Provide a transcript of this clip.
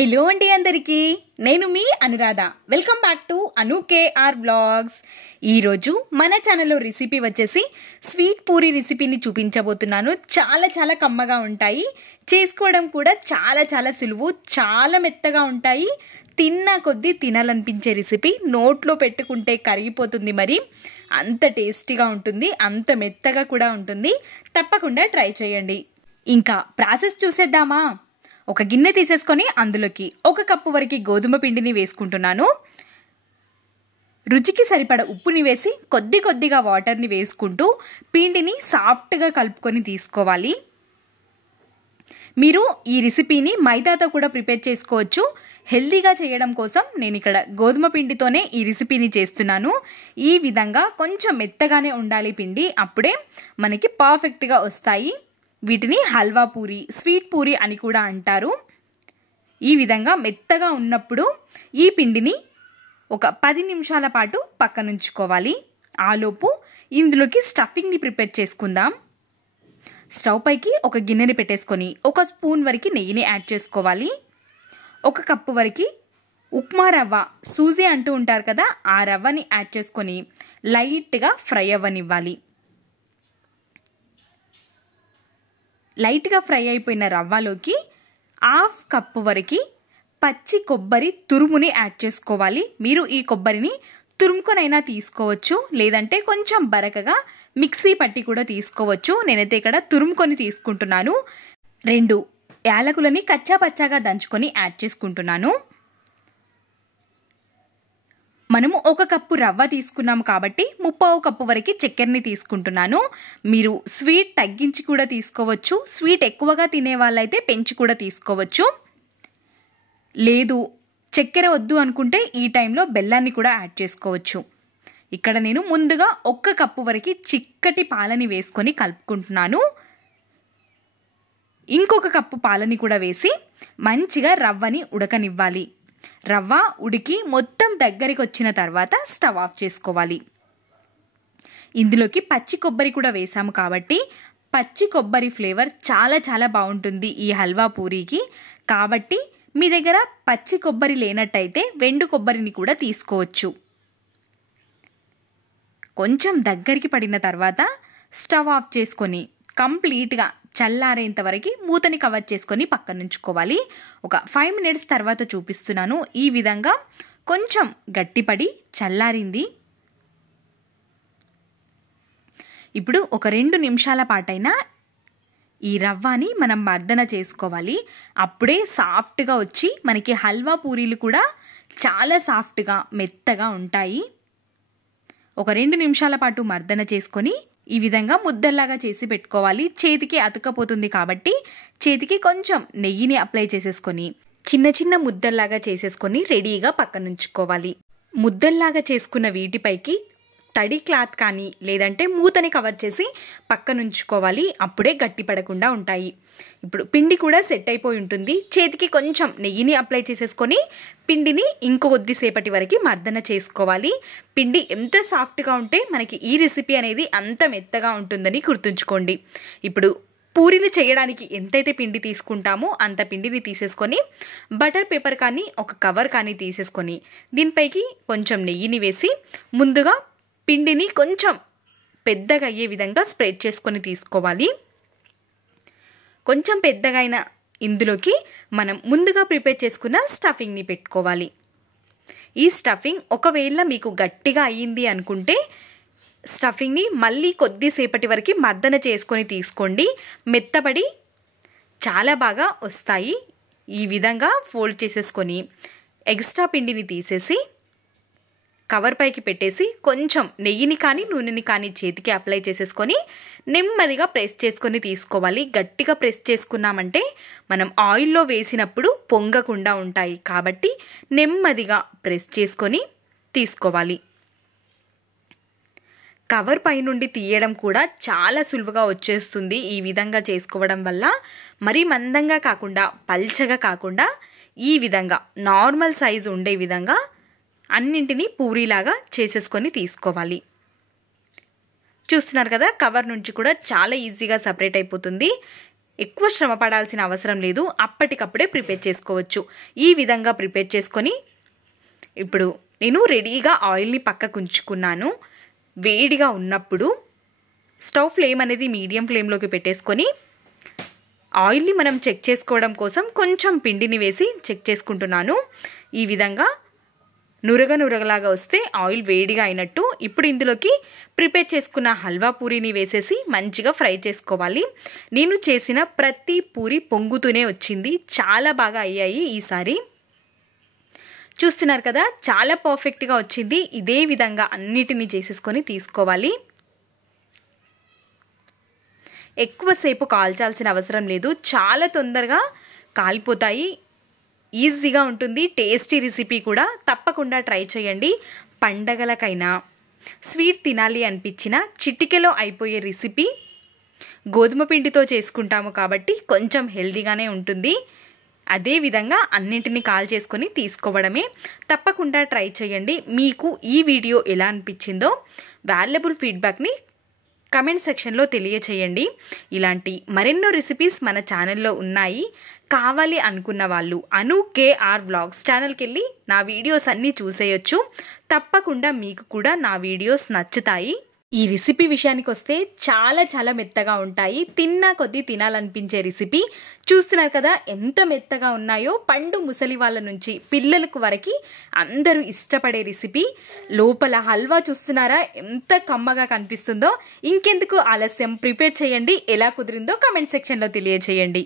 Hello అండి అందరికీ, నేను మీ Anuradha. Welcome back to Anu KR blogs. ఈరోజు మన ఛానల్లో రెసిపీ వచ్చేసి స్వీట్ పూరి రెసిపీని చూపించబోతున్నాను. చాలా చాలా కమ్మగా ఉంటాయి, చేసుకోవడం కూడా చాలా చాలా సులువు, చాలా మెత్తగా ఉంటాయి. తిన్న కొద్దీ తినాలనిపించే రెసిపీ, నోట్లో పెట్టుకుంటే కరిగిపోతుంది. మరి అంత టేస్టీగా ఉంటుంది, అంత మెత్తగా కూడా ఉంటుంది. తప్పకుండా ట్రై చేయండి. ఇంకా ప్రాసెస్ చూసేద్దామా? ఒక గిన్నె తీసేసుకొని అందులోకి 1 కప్పు వరకు గోధుమ పిండిని వేసుకుంటున్నాను. రుచికి సరిపడ ఉప్పుని వేసి కొద్దిగా వాటర్ని వేసుకుంటూ పిండిని సాఫ్ట్గా కలుపుకొని తీసుకోవాలి. మీరు ఈ రెసిపీని మైదాతో కూడా ప్రిపేర్ చేసుకోవచ్చు. హెల్దీగా చేయడం కోసం నేను ఇక్కడ గోధుమ పిండితోనే ఈ రెసిపీని చేస్తున్నాను. ఈ విధంగా కొంచెం మెత్తగానే ఉండాలి పిండి, అప్పుడే మనకి పర్ఫెక్ట్గా వస్తాయి. వీటిని హల్వా పూరి, స్వీట్ పూరి అని కూడా అంటారు. ఈ విధంగా మెత్తగా ఉన్నప్పుడు ఈ పిండిని ఒక 10 నిమిషాల పాటు పక్కనుంచుకోవాలి. ఆలోపు ఇందులోకి స్టఫింగ్ని ప్రిపేర్ చేసుకుందాం. స్టవ్ పైకి ఒక గిన్నెని పెట్టేసుకొని 1 స్పూన్ వరకు నెయ్యిని యాడ్ చేసుకోవాలి. 1 కప్పు వరకు ఉప్మా రవ్వ, సూజీ అంటూ ఉంటారు కదా, ఆ రవ్వని యాడ్ చేసుకొని లైట్గా ఫ్రై అవ్వనివ్వాలి. లైట్గా ఫ్రై అయిపోయిన రవ్వలోకి 1/2 కప్పు వరకు పచ్చి కొబ్బరి తురుముని యాడ్ చేసుకోవాలి. మీరు ఈ కొబ్బరిని తురుముకొనైనా తీసుకోవచ్చు, లేదంటే కొంచెం బరకగా మిక్సీ పట్టి కూడా తీసుకోవచ్చు. నేనైతే ఇక్కడ తురుముకొని తీసుకుంటున్నాను. 2 యాలకులని కచ్చా పచ్చాగా దంచుకొని యాడ్ చేసుకుంటున్నాను. మనము 1 కప్పు రవ్వ తీసుకున్నాము కాబట్టి 3/4 కప్పు వరకు చక్కెరని తీసుకుంటున్నాను. మీరు స్వీట్ తగ్గించి కూడా తీసుకోవచ్చు, స్వీట్ ఎక్కువగా తినే వాళ్ళైతే పెంచి కూడా తీసుకోవచ్చు. లేదు చక్కెర వద్దు అనుకుంటే ఈ టైంలో బెల్లాన్ని కూడా యాడ్ చేసుకోవచ్చు. ఇక్కడ నేను ముందుగా 1 కప్పు వరకు చిక్కటి పాలని వేసుకొని కలుపుకుంటున్నాను. ఇంకొక కప్పు పాలని కూడా వేసి మంచిగా రవ్వని ఉడకనివ్వాలి. రవ్వ ఉడికి మొత్తం దగ్గరికి వచ్చిన తర్వాత స్టవ్ ఆఫ్ చేసుకోవాలి. ఇందులోకి పచ్చి కొబ్బరి కూడా వేసాము కాబట్టి పచ్చి కొబ్బరి ఫ్లేవర్ చాలా చాలా బాగుంటుంది ఈ హల్వా పూరీకి. కాబట్టి మీ దగ్గర పచ్చి కొబ్బరి లేనట్టయితే వెండు కొబ్బరిని కూడా తీసుకోవచ్చు. కొంచెం దగ్గరికి పడిన తర్వాత స్టవ్ ఆఫ్ చేసుకొని కంప్లీట్గా చల్లారేంత వరకు మూతని కవర్ చేసుకొని పక్కనుంచుకోవాలి. ఒక 5 మినిట్స్ తర్వాత చూపిస్తున్నాను. ఈ విధంగా కొంచెం గట్టిపడి చల్లారింది. ఇప్పుడు ఒక 2 నిమిషాల పాటైనా ఈ రవ్వని మనం మర్దన చేసుకోవాలి. అప్పుడే సాఫ్ట్గా వచ్చి మనకి హల్వా పూరీలు కూడా చాలా సాఫ్ట్గా మెత్తగా ఉంటాయి. ఒక 2 నిమిషాల పాటు మర్దన చేసుకొని ఈ విధంగా ముద్దల్లాగా చేసి పెట్టుకోవాలి. చేతికి అతుకపోతుంది కాబట్టి చేతికి కొంచెం నెయ్యిని అప్లై చేసేసుకొని చిన్న చిన్న ముద్దల్లాగా చేసేసుకొని రెడీగా పక్కనుంచుకోవాలి. ముద్దల్లాగా చేసుకున్న వీటిపైకి తడి క్లాత్ కానీ లేదంటే మూతని కవర్ చేసి పక్కనుంచుకోవాలి. అప్పుడే గట్టి పడకుండా ఉంటాయి. ఇప్పుడు పిండి కూడా సెట్ అయిపోయి ఉంటుంది. చేతికి కొంచెం నెయ్యిని అప్లై చేసేసుకొని పిండిని ఇంకొద్దిసేపటి వరకు మర్దన చేసుకోవాలి. పిండి ఎంత సాఫ్ట్గా ఉంటే మనకి ఈ రెసిపీ అనేది అంత మెత్తగా ఉంటుందని గుర్తుంచుకోండి. ఇప్పుడు పూరీలు చేయడానికి ఎంతైతే పిండి తీసుకుంటామో అంత పిండిని తీసేసుకొని బటర్ పేపర్ కానీ ఒక కవర్ కానీ తీసేసుకొని దీనిపైకి కొంచెం నెయ్యిని వేసి ముందుగా పిండిని కొంచెం పెద్దగా అయ్యే విధంగా స్ప్రెడ్ చేసుకొని తీసుకోవాలి. కొంచెం పెద్దగా అయిన ఇందులోకి మనం ముందుగా ప్రిపేర్ చేసుకున్న స్టఫింగ్ని పెట్టుకోవాలి. ఈ స్టఫింగ్ ఒకవేళ మీకు గట్టిగా అయ్యింది అనుకుంటే స్టఫింగ్ని మళ్ళీ కొద్దిసేపటి వరకు మర్దన చేసుకొని తీసుకోండి. మెత్తబడి చాలా బాగా వస్తాయి. ఈ విధంగా ఫోల్డ్ చేసేసుకొని ఎక్స్ట్రా పిండిని తీసేసి కవర్ పైకి పెట్టేసి కొంచెం నెయ్యిని కానీ నూనెని కానీ చేతికి అప్లై చేసేసుకొని నెమ్మదిగా ప్రెస్ చేసుకొని తీసుకోవాలి. గట్టిగా ప్రెస్ చేసుకున్నామంటే మనం ఆయిల్లో వేసినప్పుడు పొంగకుండా ఉంటాయి. కాబట్టి నెమ్మదిగా ప్రెస్ చేసుకొని తీసుకోవాలి. కవర్ పై నుండి తీయడం కూడా చాలా సులువుగా వచ్చేస్తుంది ఈ విధంగా చేసుకోవడం వల్ల. మరీ మందంగా కాకుండా పల్చగా కాకుండా ఈ విధంగా నార్మల్ సైజు ఉండే విధంగా అన్నింటినీ పూరీలాగా చేసేసుకొని తీసుకోవాలి. చూస్తున్నారు కదా, కవర్ నుంచి కూడా చాలా ఈజీగా సపరేట్ అయిపోతుంది. ఎక్కువ శ్రమ పడాల్సిన అవసరం లేదు, అప్పటికప్పుడే ప్రిపేర్ చేసుకోవచ్చు. ఈ విధంగా ప్రిపేర్ చేసుకొని ఇప్పుడు నేను రెడీగా ఆయిల్ని పక్కకు ఉంచుకున్నాను. వేడిగా ఉన్నప్పుడు స్టవ్ ఫ్లేమ్ అనేది మీడియం ఫ్లేమ్లోకి పెట్టేసుకొని ఆయిల్ని మనం చెక్ చేసుకోవడం కోసం కొంచెం పిండిని వేసి చెక్ చేసుకుంటున్నాను. ఈ విధంగా నురగలాగా వస్తే ఆయిల్ వేడిగా అయినట్టు. ఇప్పుడు ఇందులోకి ప్రిపేర్ చేసుకున్న హల్వా పూరీని వేసేసి మంచిగా ఫ్రై చేసుకోవాలి. నేను చేసిన ప్రతి పూరి పొంగుతూనే వచ్చింది, చాలా బాగా అయ్యాయి ఈసారి. చూస్తున్నారు కదా, చాలా పర్ఫెక్ట్గా వచ్చింది. ఇదే విధంగా అన్నిటినీ చేసేసుకొని తీసుకోవాలి. ఎక్కువసేపు కాల్చాల్సిన అవసరం లేదు, చాలా తొందరగా కాలిపోతాయి. ఈజీగా ఉంటుంది, టేస్టీ రెసిపీ కూడా. తప్పకుండా ట్రై చేయండి. పండగలకైనా స్వీట్ తినాలి అనిపించిన చిటికెలో అయిపోయే రెసిపీ. గోధుమ పిండితో చేసుకుంటాము కాబట్టి కొంచెం హెల్దీగానే ఉంటుంది. అదేవిధంగా అన్నింటినీ కాల్ చేసుకొని తీసుకోవడమే. తప్పకుండా ట్రై చేయండి. మీకు ఈ వీడియో ఎలా అనిపించిందో వాల్యుబుల్ ఫీడ్బ్యాక్ని కమెంట్ సెక్షన్లో తెలియచేయండి. ఇలాంటి మరెన్నో రెసిపీస్ మన ఛానల్లో ఉన్నాయి. కావాలి అనుకున్న వాళ్ళు అను కేఆర్ వ్లాగ్స్ ఛానల్కి వెళ్ళి నా వీడియోస్ అన్నీ చూసేయొచ్చు. తప్పకుండా మీకు కూడా నా వీడియోస్ నచ్చుతాయి. ఈ రెసిపీ విషయానికి వస్తే చాలా మెత్తగా ఉంటాయి. తిన్నా కొద్దీ తినాలనిపించే రెసిపీ. చూస్తున్నారు కదా ఎంత మెత్తగా ఉన్నాయో. పండు ముసలి వాళ్ళ నుంచి పిల్లలకు వరకు అందరూ ఇష్టపడే రెసిపీ. లోపల హల్వా చూస్తున్నారా ఎంత కమ్మగా కనిపిస్తుందో. ఇంకెందుకు ఆలస్యం, ప్రిపేర్ చేయండి. ఎలా కుదిరిందో కమెంట్ సెక్షన్లో తెలియచేయండి.